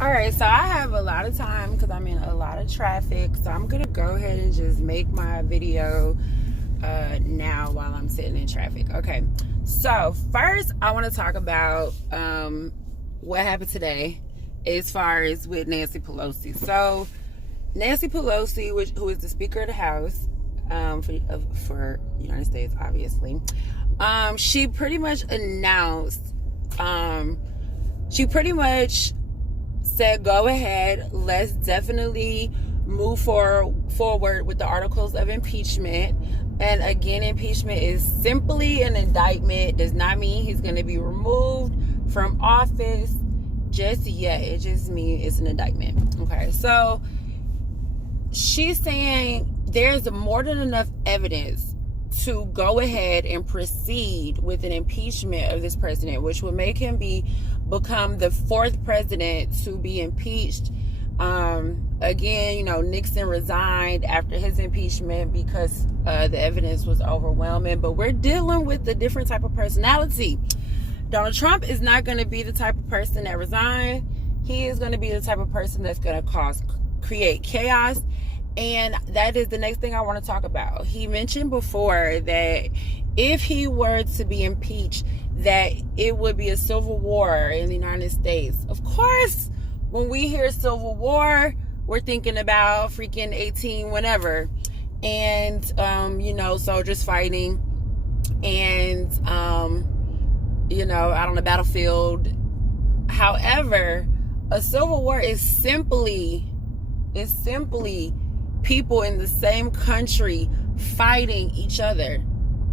All right, so I have a lot of time because I'm in a lot of traffic. So I'm going to go ahead and just make my video now while I'm sitting in traffic. Okay, so first I want to talk about what happened today as far as with Nancy Pelosi. So Nancy Pelosi, who is the Speaker of the House for the United States, obviously, she pretty much announced, she pretty much said, go ahead, let's definitely move forward with the articles of impeachment. And again, impeachment is simply an indictment. Does not mean he's going to be removed from office just yet. It just means it's an indictment. Okay, so she's saying there's more than enough evidence to go ahead and proceed with an impeachment of this president, which would make him become the fourth president to be impeached. Again, Nixon resigned after his impeachment because the evidence was overwhelming. But we're dealing with a different type of personality. Donald Trump is not going to be the type of person that resigned. He is going to be the type of person that's going to create chaos. And that is the next thing I want to talk about. He mentioned before that if he were to be impeached, that it would be a civil war in the United States. Of course, when we hear civil war, we're thinking about freaking 18 whenever. And, soldiers fighting and, out on the battlefield. However, a civil war is simply people in the same country fighting each other.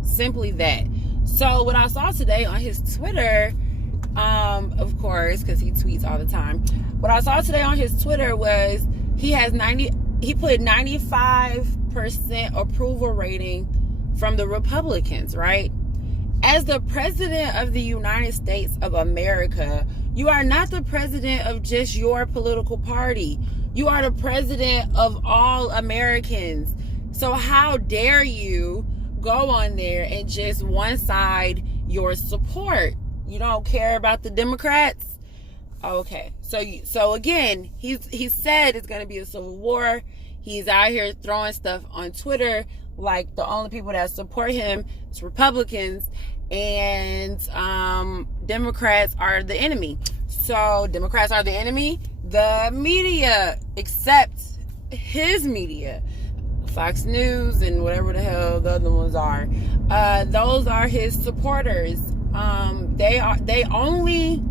Simply that. So what I saw today on his Twitter, of course, because he tweets all the time. What I saw today on his Twitter was he put 95% approval rating from the Republicans, right? As the president of the United States of America, you are not the president of just your political party. You are the president of all Americans. So how dare you go on there and just one side your support? You don't care about the Democrats? Okay. So again, he said it's going to be a civil war. He's out here throwing stuff on Twitter like the only people that support him is Republicans, and Democrats are the enemy. So Democrats are the enemy. The media, except his media, Fox News and whatever the hell the other ones are, those are his supporters. They only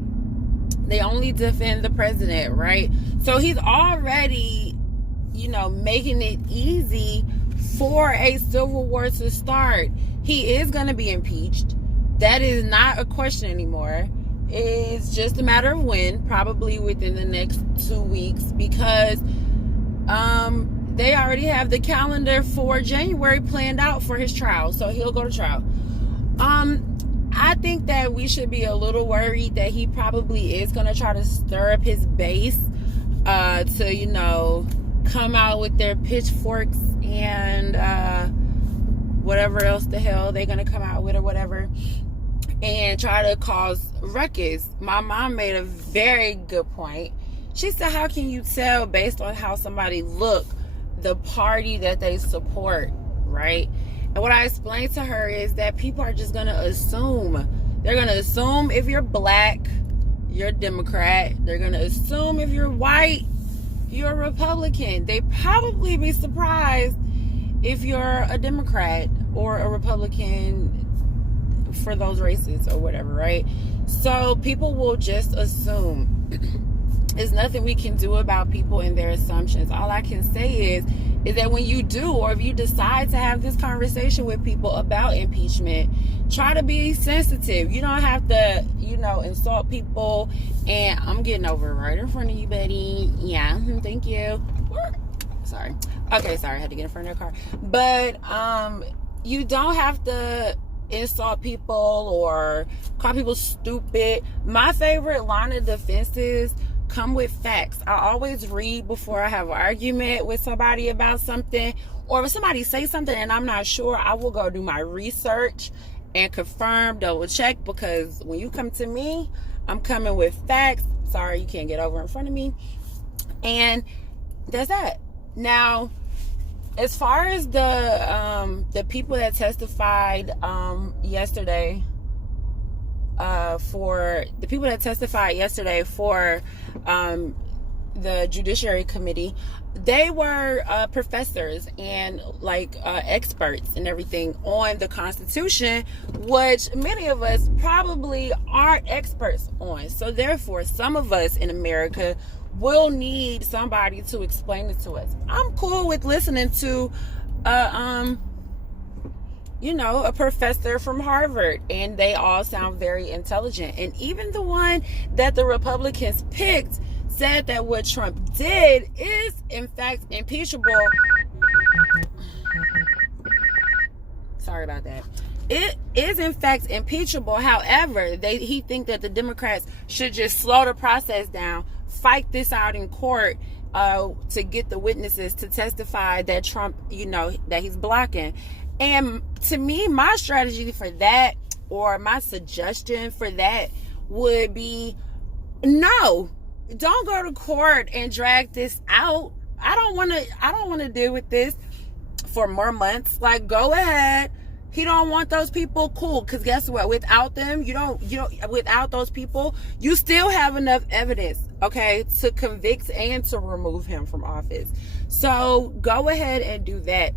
defend the president, right? So he's already, making it easy for a civil war to start. He is going to be impeached. That is not a question anymore. It's just a matter of when, probably within the next 2 weeks, because they already have the calendar for January planned out for his trial. So he'll go to trial. I think that we should be a little worried that he probably is going to try to stir up his base to, come out with their pitchforks and whatever else the hell they're going to come out with or whatever, and try to cause ruckus. My mom made a very good point. She said, how can you tell based on how somebody look the party that they support, right? And what I explained to her is that people are just going to assume. They're going to assume if you're black, you're Democrat. They're going to assume if you're white, you're a Republican. They'd probably be surprised if you're a Democrat or a Republican for those races or whatever, right? So people will just assume. There's nothing we can do about people and their assumptions. All I can say is that when you do, or if you decide to have this conversation with people about impeachment, try to be sensitive. You don't have to, insult people. And I'm getting over right in front of you, buddy. Yeah, thank you. Sorry. Okay, sorry, I had to get in front of their car. But you don't have to insult people or call people stupid. My favorite line of defense is come with facts. I always read before I have an argument with somebody about something, or if somebody says something and I'm not sure, I will go do my research and confirm, double check, because when you come to me, I'm coming with facts Sorry, you can't get over in front of me. And that's that. Now, as far as the people that testified yesterday, for the Judiciary Committee, they were professors and experts and everything on the Constitution, which many of us probably aren't experts on. So therefore, some of us in America will need somebody to explain it to us. I'm cool with listening to a professor from Harvard, and they all sound very intelligent. And even the one that the Republicans picked said that what Trump did is in fact impeachable. Sorry about that. It is in fact impeachable. However, he think that the Democrats should just slow the process down, fight this out in court to get the witnesses to testify that Trump, that he's blocking. And to me, my strategy for that, or my suggestion for that, would be no. Don't go to court and drag this out. I don't want to deal with this for more months. Go ahead. He don't want those people, cool, because guess what? Without them, without those people, you still have enough evidence, okay, to convict and to remove him from office. So go ahead and do that.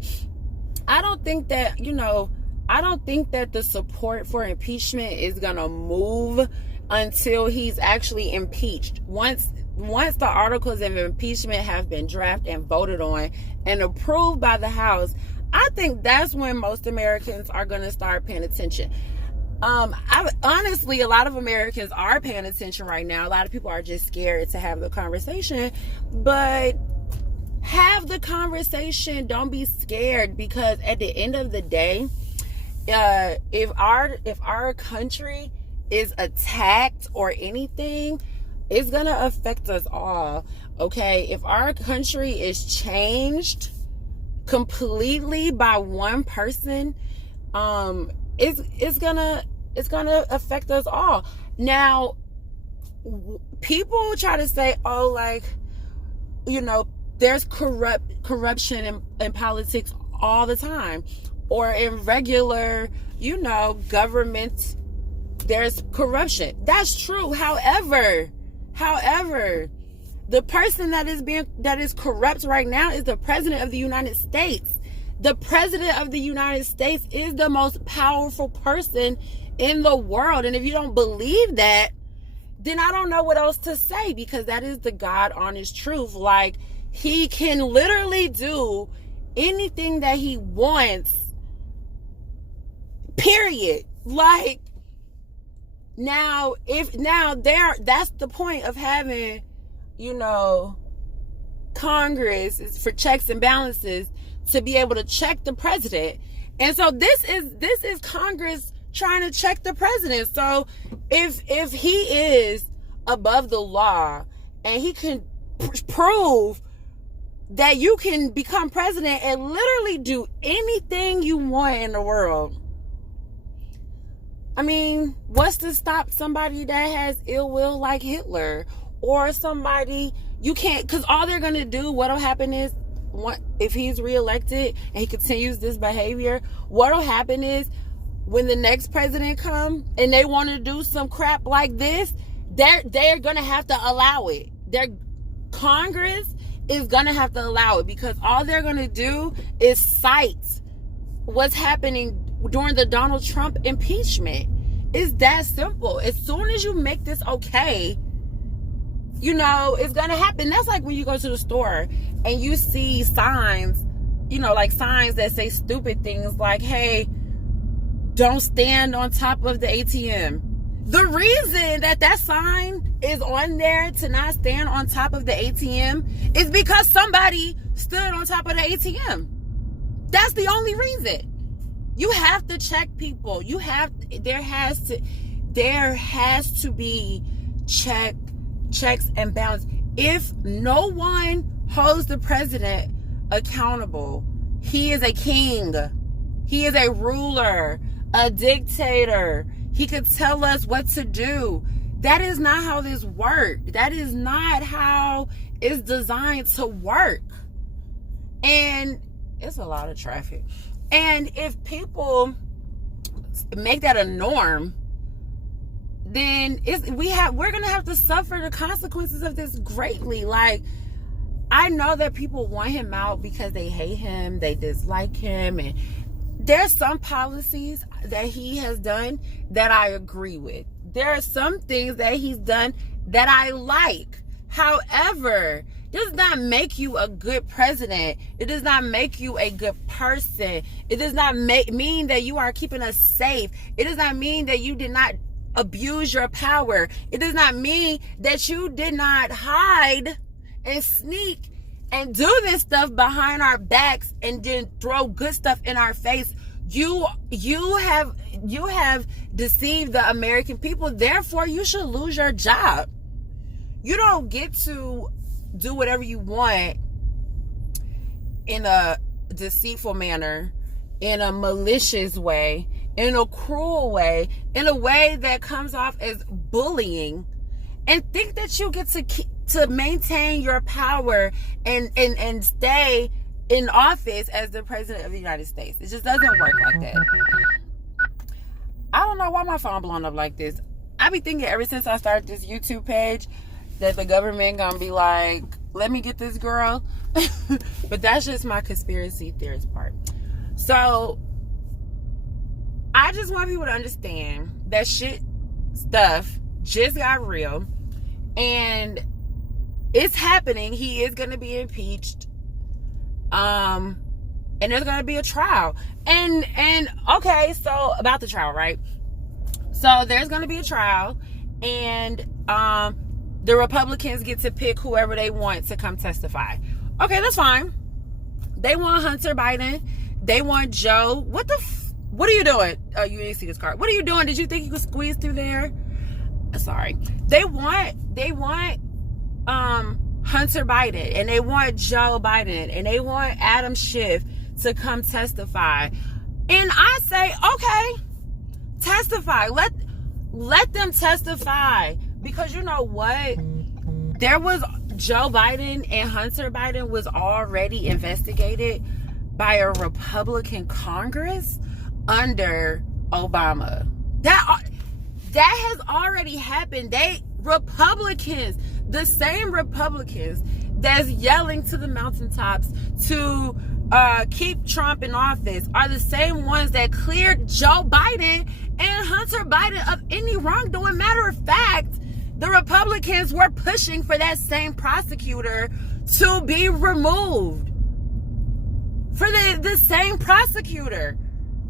I don't think that the support for impeachment is gonna move until he's actually impeached. Once the articles of impeachment have been drafted and voted on and approved by the House, I think that's when most Americans are going to start paying attention. Honestly, a lot of Americans are paying attention right now. A lot of people are just scared to have the conversation, but have the conversation. Don't be scared, because at the end of the day, if our country is attacked or anything, it's gonna affect us all. Okay, if our country is changed completely by one person, it's gonna affect us all. Now, people try to say, there's corruption in politics all the time, or in regular, government, there's corruption. That's true. However, the person that is corrupt right now is the President of the United States. The President of the United States is the most powerful person in the world. And if you don't believe that, then I don't know what else to say, because that is the God honest truth. He can literally do anything that he wants, period. That's the point of having, Congress is for checks and balances, to be able to check the president. And so this is Congress trying to check the president. So if he is above the law and he can prove that you can become president and literally do anything you want in the world, what's to stop somebody that has ill will like Hitler, or somebody? You can't, because all they're going to do, what'll happen is, if he's reelected and he continues this behavior, what'll happen is, when the next president comes and they want to do some crap like this, they're going to have to allow it. Congress is going to have to allow it, because all they're going to do is cite what's happening during the Donald Trump impeachment. It's that simple. As soon as you make this okay, it's going to happen. That's like when you go to the store and you see signs, signs that say stupid things like, hey, don't stand on top of the ATM. The reason that sign is on there to not stand on top of the ATM is because somebody stood on top of the ATM. That's the only reason. You have to check people. There has to be checks and balances. If no one holds the president accountable, he is a king. He is a ruler, a dictator. He could tell us what to do. That is not how this works. That is not how it's designed to work. And it's a lot of traffic. And if people make that a norm, then we're gonna have to suffer the consequences of this greatly. Like, I know that people want him out because they hate him, they dislike him, and there's some policies that he has done that I agree with. There are some things that he's done that I like. However, it does not make you a good president. It does not make you a good person. It does not mean that you are keeping us safe. It does not mean that you did not abuse your power. It does not mean that you did not hide and sneak and do this stuff behind our backs and then throw good stuff in our face. You have deceived the American people. Therefore, you should lose your job. You don't get to do whatever you want in a deceitful manner, in a malicious way, in a cruel way, in a way that comes off as bullying, and think that you get to maintain your power and stay in office as the president of the United States. It just doesn't work like that. I don't know why my phone blowing up like this. I be thinking ever since I started this YouTube page that the government gonna be like, let me get this girl. But that's just my conspiracy theorist part. So I just want people to understand that stuff just got real, and it's happening. He is gonna be impeached. And there's gonna be a trial. And okay, so about the trial, right? So there's gonna be a trial, and the Republicans get to pick whoever they want to come testify. Okay, that's fine. They want Hunter Biden. They want Joe. What are you doing? Oh, you didn't see this card. What are you doing? Did you think you could squeeze through there? Sorry. They want Hunter Biden, and they want Joe Biden, and they want Adam Schiff to come testify. And I say, okay, testify. Let them testify. Because you know what? There was Joe Biden and Hunter Biden was already investigated by a Republican Congress under Obama. That has already happened. Republicans, the same Republicans that's yelling to the mountaintops to keep Trump in office are the same ones that cleared Joe Biden and Hunter Biden of any wrongdoing. Matter of fact, the Republicans were pushing for that same prosecutor to be removed. For the same prosecutor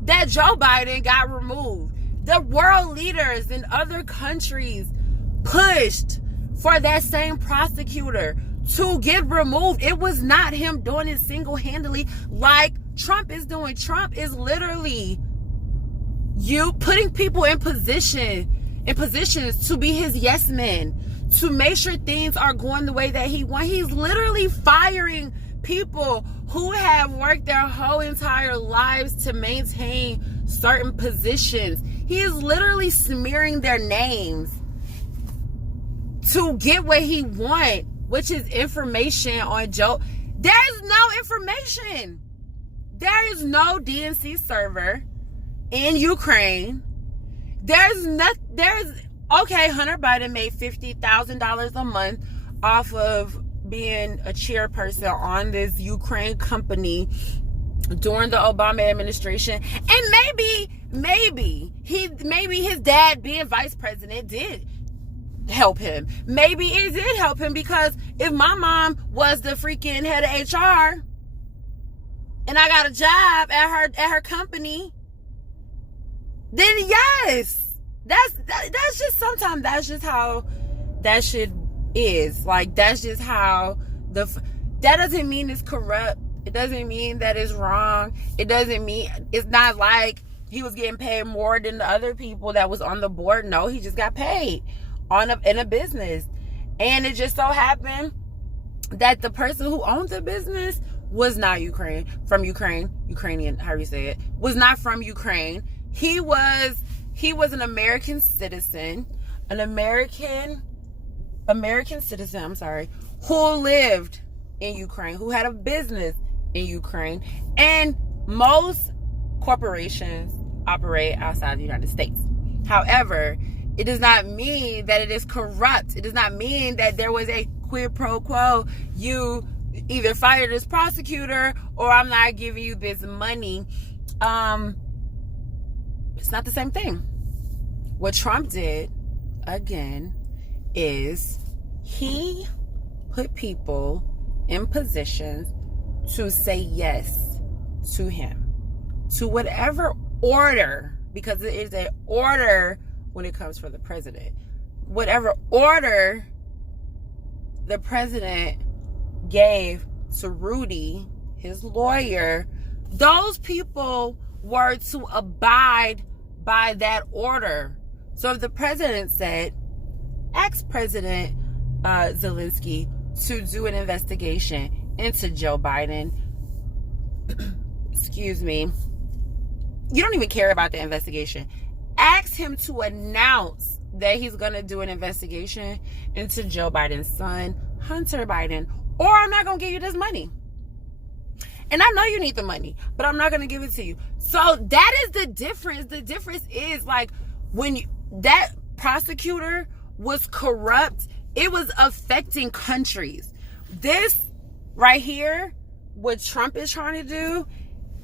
that Joe Biden got removed. The world leaders in other countries pushed for that same prosecutor to get removed. It was not him doing it single-handedly like Trump is doing. Trump is literally putting people in positions to be his yes men, to make sure things are going the way that he wants. He's literally firing people who have worked their whole entire lives to maintain certain positions. He is literally smearing their names to get what he wants, which is information on Joe. There is no information. There is no DNC server in Ukraine. Okay, Hunter Biden made $50,000 a month off of being a chairperson on this Ukraine company during the Obama administration. And maybe his dad being vice president did help him. Maybe it did help him, because if my mom was the freaking head of HR and I got a job at her company, then yes. That's just, sometimes that's just how that shit is. Like, that's just how that doesn't mean it's corrupt. It doesn't mean that it's wrong. It doesn't mean, it's not like he was getting paid more than the other people that was on the board. No, he just got paid in a business. And it just so happened that the person who owned the business was not Ukrainian, however you say it, was not from Ukraine. He was an American citizen, an American citizen, who lived in Ukraine, who had a business in Ukraine, and most corporations operate outside the United States. However, it does not mean that it is corrupt. It does not mean that there was a quid pro quo. You either fire this prosecutor or I'm not giving you this money. It's not the same thing. What Trump did, again, is he put people in positions to say yes to him, to whatever order, because it is an order when it comes from the president. Whatever order the president gave to Rudy, his lawyer, those people were to abide by that order. So if the president said, ask President Zelensky to do an investigation into Joe Biden, excuse me, you don't even care about the investigation. Ask him to announce that he's going to do an investigation into Joe Biden's son, Hunter Biden, or I'm not going to give you this money. And I know you need the money, but I'm not going to give it to you. So that is the difference. The difference is, like, when that prosecutor was corrupt, it was affecting countries. This right here, what Trump is trying to do,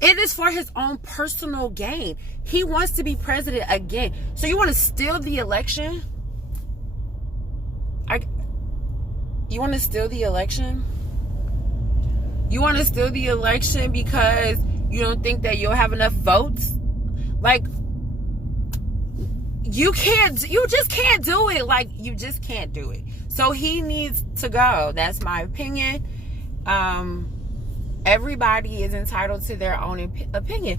it is for his own personal gain. He wants to be president again. So you want to steal the election? You want to steal the election? You want to steal the election because you don't think that you'll have enough votes? Like, you just can't do it. Like, you just can't do it. So he needs to go. That's my opinion. Everybody is entitled to their own opinion.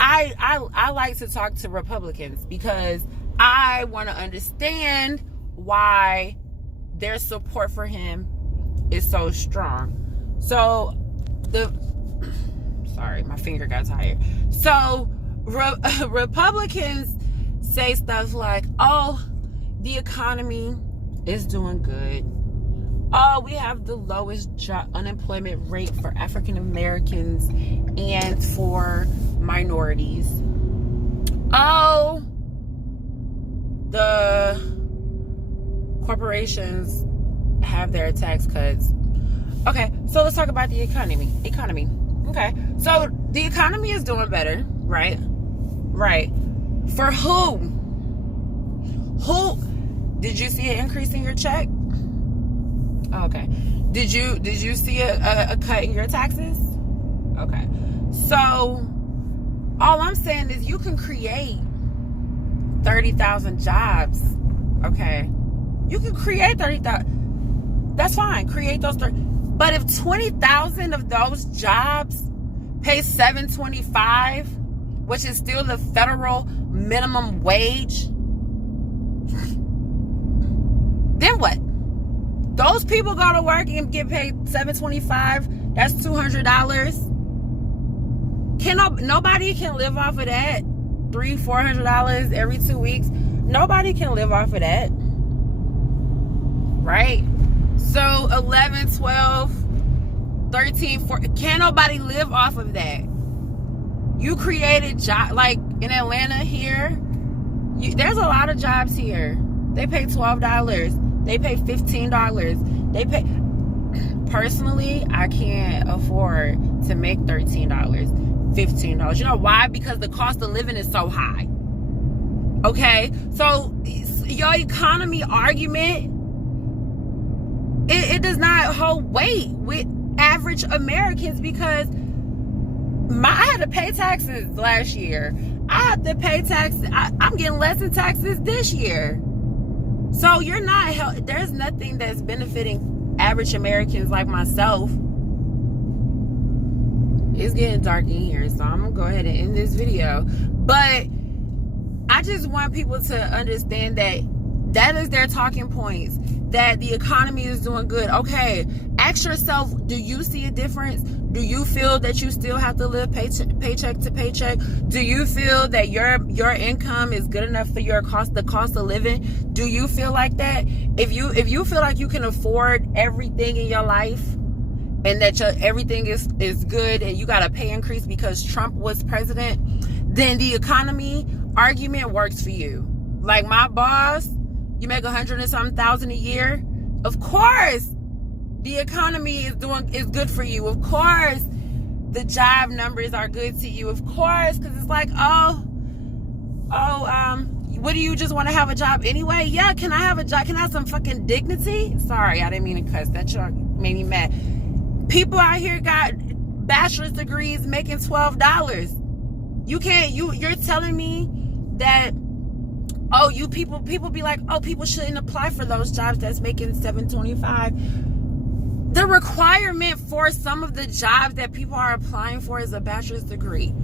I like to talk to Republicans because I want to understand why their support for him is so strong. So sorry, my finger got tired. So Republicans say stuff like, oh, the economy is doing good. Oh, we have the lowest unemployment rate for African Americans and for minorities. Oh, the corporations have their tax cuts. Okay, so let's talk about the economy. Okay, so the economy is doing better, right? Right. For who? Did you see an increase in your check? Okay. Did you see a cut in your taxes? Okay. So all I'm saying is you can create 30,000 jobs. Okay. You can create 30,000. That's fine. Create those 30. But if 20,000 of those jobs pay $7.25, which is still the federal minimum wage, then what? Those people go to work and get paid $7.25. That's $200. Nobody can live off of that. $300-$400 every 2 weeks. Nobody can live off of that, right? So 11, 12, 13, 14. Can't nobody live off of that. You created job, like in Atlanta here. There's a lot of jobs here. They pay $12. They pay $15. They pay. Personally, I can't afford to make $13, $15. You know why? Because the cost of living is so high. Okay, so your economy argument, it does not hold weight with average Americans because I had to pay taxes last year. I have to pay taxes. I'm getting less in taxes this year. So you're not, there's nothing that's benefiting average Americans like myself. It's getting dark in here, so I'm going to go ahead and end this video. But I just want people to understand that is their talking points, that the economy is doing good. Okay, ask yourself, do you see a difference? Do you feel that you still have to live paycheck to paycheck? Do you feel that your income is good enough for the cost of living? Do you feel like that? If you feel like you can afford everything in your life, and that everything is good, and you got a pay increase because Trump was president, then the economy argument works for you. Like my boss, you make 100 and something thousand a year. Of course, the economy is good for you. Of course, the job numbers are good to you. Of course, because it's like, what do you just want to have a job anyway? Yeah, can I have a job? Can I have some fucking dignity? Sorry, I didn't mean to cuss. That made me mad. People out here got bachelor's degrees making $12. You're telling me that, people be like, people shouldn't apply for those jobs that's making $725. The requirement for some of the jobs that people are applying for is a bachelor's degree.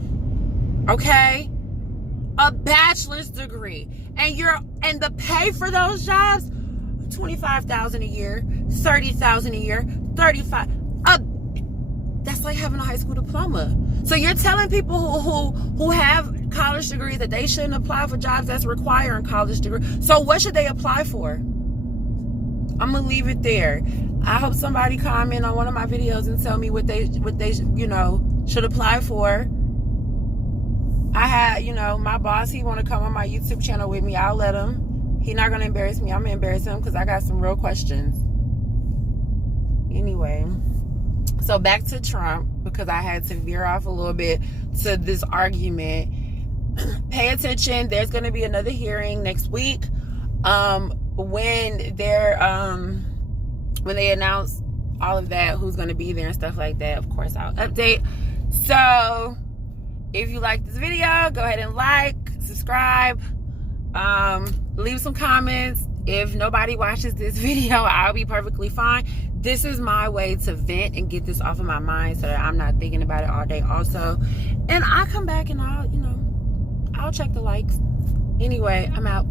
Okay? A bachelor's degree. And the pay for those jobs, $25,000 a year, $30,000 a year, $35,000. That's like having a high school diploma. So you're telling people who have college degrees that they shouldn't apply for jobs that's requiring college degree. So what should they apply for? I'm gonna leave it there. I hope somebody comment on one of my videos and tell me what they should apply for. I had, my boss, he want to come on my YouTube channel with me. I'll let him. He not gonna embarrass me. I'm gonna embarrass him because I got some real questions. Anyway. So back to Trump, because I had to veer off a little bit to this argument. Pay attention. There's going to be another hearing next week. When they announce all of that, who's going to be there and stuff like that, of course I'll update. So if you like this video, go ahead and like, subscribe, leave some comments. If nobody watches this video, I'll be perfectly fine. This is my way to vent and get this off of my mind so that I'm not thinking about it all day also. And I come back and I'll check the likes. Anyway, I'm out.